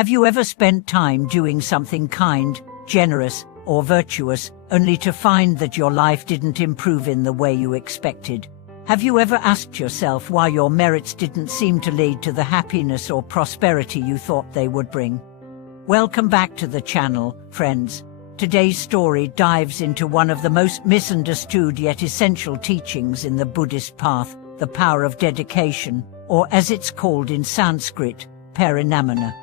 Have you ever spent time doing something kind, generous, or virtuous, only to find that your life didn't improve in the way you expected? Have you ever asked yourself why your merits didn't seem to lead to the happiness or prosperity you thought they would bring? Welcome back to the channel, friends. Today's story dives into one of the most misunderstood yet essential teachings in the Buddhist path, the power of dedication, or as it's called in Sanskrit, parinamana.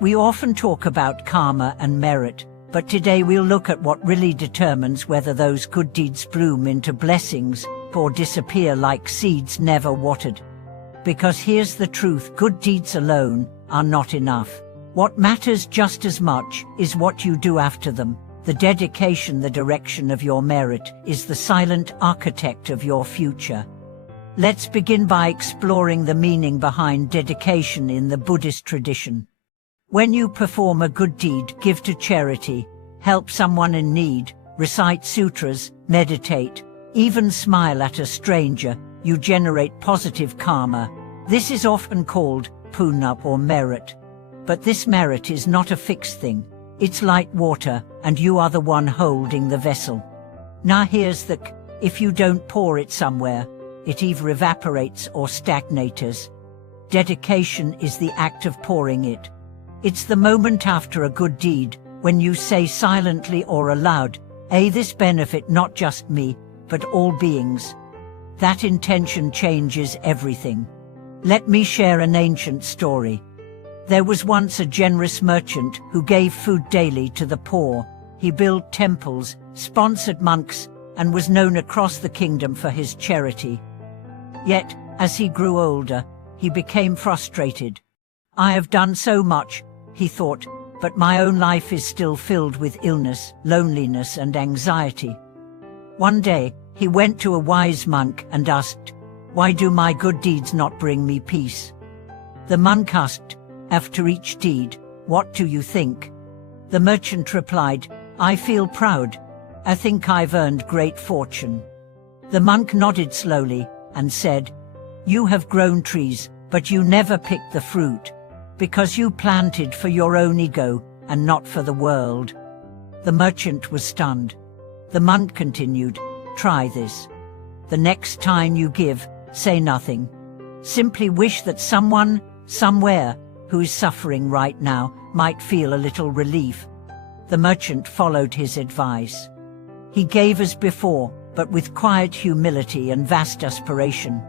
We often talk about karma and merit, but today we'll look at what really determines whether those good deeds bloom into blessings or disappear like seeds never watered. Because here's the truth: good deeds alone are not enough. What matters just as much is what you do after them. The dedication, the direction of your merit, is the silent architect of your future. Let's begin by exploring the meaning behind dedication in the Buddhist tradition. When you perform a good deed, give to charity, help someone in need, recite sutras, meditate, even smile at a stranger, you generate positive karma. This is often called punya or merit. But this merit is not a fixed thing. It's like water, and you are the one holding the vessel. Now here's the if you don't pour it somewhere, it either evaporates or stagnates. Dedication is the act of pouring it. It's the moment after a good deed, when you say silently or aloud, this benefit not just me, but all beings. That intention changes everything. Let me share an ancient story. There was once a generous merchant who gave food daily to the poor. He built temples, sponsored monks, and was known across the kingdom for his charity. Yet, as he grew older, he became frustrated. I have done so much, he thought, but my own life is still filled with illness, loneliness, and anxiety. One day, he went to a wise monk and asked, "Why do my good deeds not bring me peace?" The monk asked, "After each deed, what do you think?" The merchant replied, "I feel proud. I think I've earned great fortune." The monk nodded slowly and said, "You have grown trees, but you never picked the fruit, because you planted for your own ego and not for the world." The merchant was stunned. The monk continued, "Try this. The next time you give, say nothing. Simply wish that someone, somewhere, who is suffering right now, might feel a little relief." The merchant followed his advice. He gave as before, but with quiet humility and vast aspiration.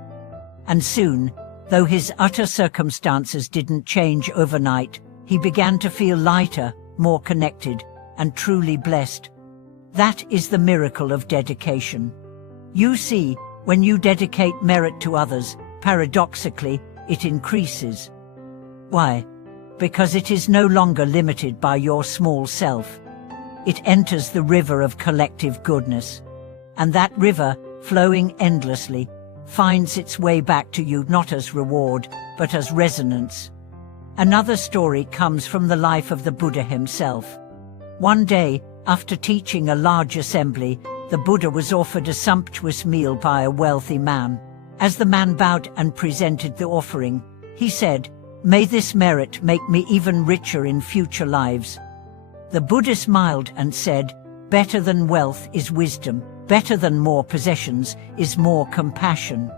And soon, though his utter circumstances didn't change overnight, he began to feel lighter, more connected, and truly blessed. That is the miracle of dedication. You see, when you dedicate merit to others, paradoxically, it increases. Why? Because it is no longer limited by your small self. It enters the river of collective goodness. And that river, flowing endlessly, finds its way back to you not as reward, but as resonance. Another story comes from the life of the Buddha himself. One day, after teaching a large assembly, the Buddha was offered a sumptuous meal by a wealthy man. As the man bowed and presented the offering, he said, "May this merit make me even richer in future lives." The Buddha smiled and said, "Better than wealth is wisdom. Better than more possessions is more compassion."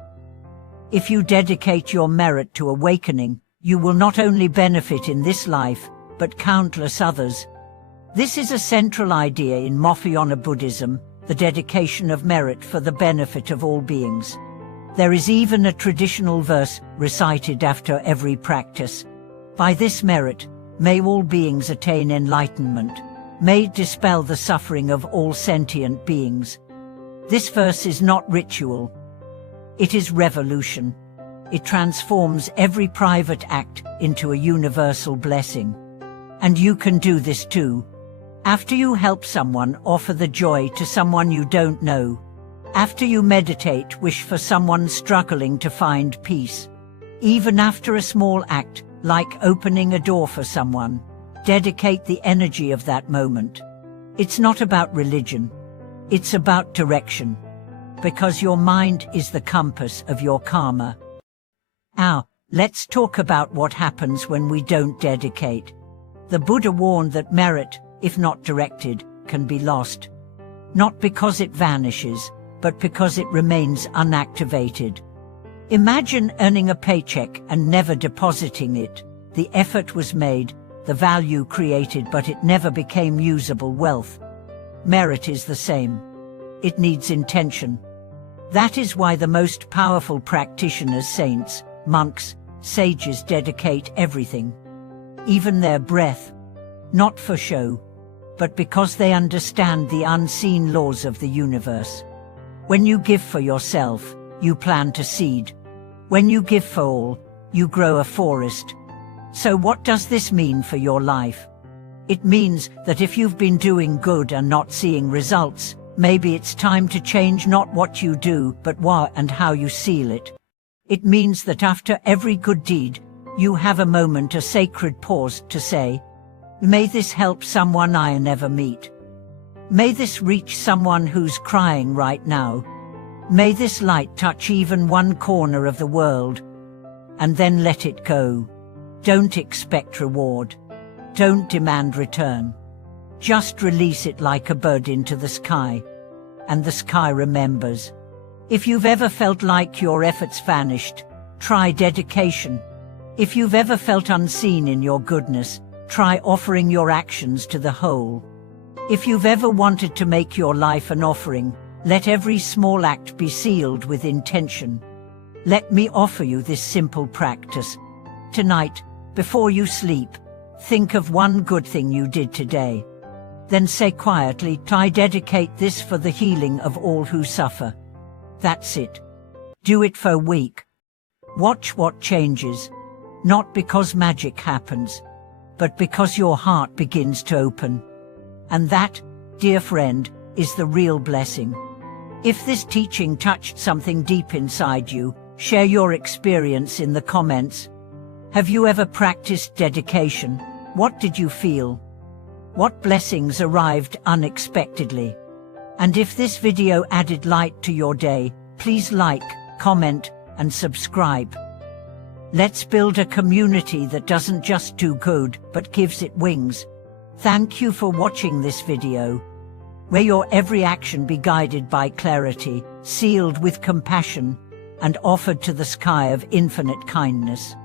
If you dedicate your merit to awakening, you will not only benefit in this life, but countless others. This is a central idea in Mahayana Buddhism, the dedication of merit for the benefit of all beings. There is even a traditional verse recited after every practice. "By this merit, may all beings attain enlightenment. May it dispel the suffering of all sentient beings." This verse is not ritual. It is revolution. It transforms every private act into a universal blessing. And you can do this too. After you help someone, offer the joy to someone you don't know. After you meditate, wish for someone struggling to find peace. Even after a small act, like opening a door for someone, dedicate the energy of that moment. It's not about religion. It's about direction. Because your mind is the compass of your karma. Now, Let's talk about what happens when we don't dedicate. The Buddha warned that merit, if not directed, can be lost. Not because it vanishes, but because it remains unactivated. Imagine earning a paycheck and never depositing it. The effort was made, the value created, but it never became usable wealth. Merit is the same. It needs intention. That is why the most powerful practitioners, saints, monks, sages, dedicate everything, even their breath, not for show, but because they understand the unseen laws of the universe. When you give for yourself, you plant a seed. When you give for all, you grow a forest. So what does this mean for your life? It means that if you've been doing good and not seeing results, maybe it's time to change not what you do, but what and how you seal it. It means that after every good deed, you have a moment, a sacred pause to say, may this help someone I never meet. May this reach someone who's crying right now. May this light touch even one corner of the world. And then let it go. Don't expect reward. Don't demand return. Just release it like a bird into the sky. And the sky remembers. If you've ever felt like your efforts vanished, try dedication. If you've ever felt unseen in your goodness, try offering your actions to the whole. If you've ever wanted to make your life an offering, let every small act be sealed with intention. Let me offer you this simple practice. Tonight, before you sleep, think of one good thing you did today. Then say quietly, I dedicate this for the healing of all who suffer. That's it. Do it for a week. Watch what changes. Not because magic happens, but because your heart begins to open. And that, dear friend, is the real blessing. If this teaching touched something deep inside you, share your experience in the comments. Have you ever practiced dedication? What did you feel? What blessings arrived unexpectedly? And if this video added light to your day, please like, comment, and subscribe. Let's build a community that doesn't just do good, but gives it wings. Thank you for watching this video. May your every action be guided by clarity, sealed with compassion, and offered to the sky of infinite kindness.